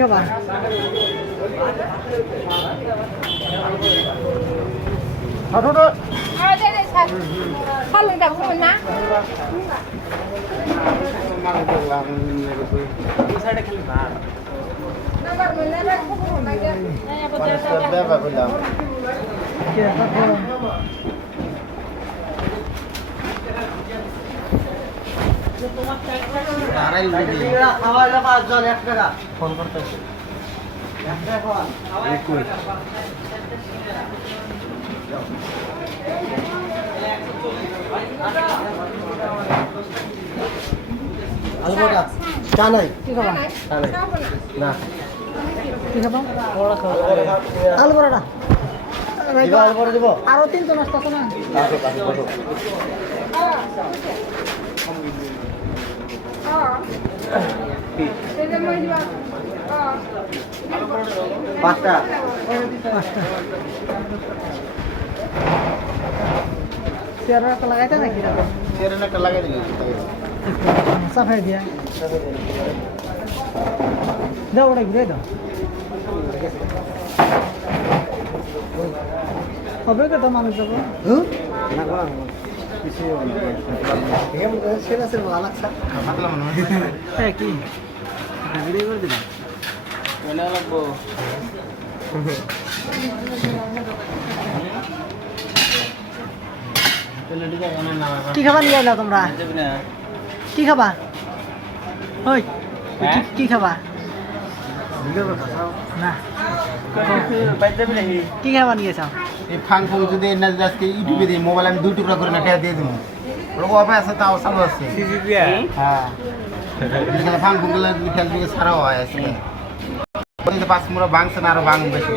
খাবা ভালো দেখো না ফোন করতেছে চা নাই কি খাবা না কি খাবা আলু বড়াটা আলু বড়া দিব আরো তিনজন আসতেছে না পাঁচটা চেয়ারের একটা লাগাইতে নাকি একটা লাগাই দিল সাফাই দিয়া দাও ওটা ঘুরে দাও হবে কত মানুষ যাবো হ্যাঁ কি ঘুরে করে দিলাম কি খাবা নিয়ে এলো তোমরা কি খাবা ওই কি খাবা না কি খাবা নিয়েছ এই ফাং ফুং যদি না আজকে ইউটিউবে দিই মোবাইল আমি 2 টুকরা করে মেটে দিয়ে দেবো ওরকম অফে আছে তাও চালু আছে হ্যাঁ ফাং ফুং গুলো ফেসবুকে ছাড়াও হয় আজকে 5 মুড়া বাংছে না আরো বাং বেশি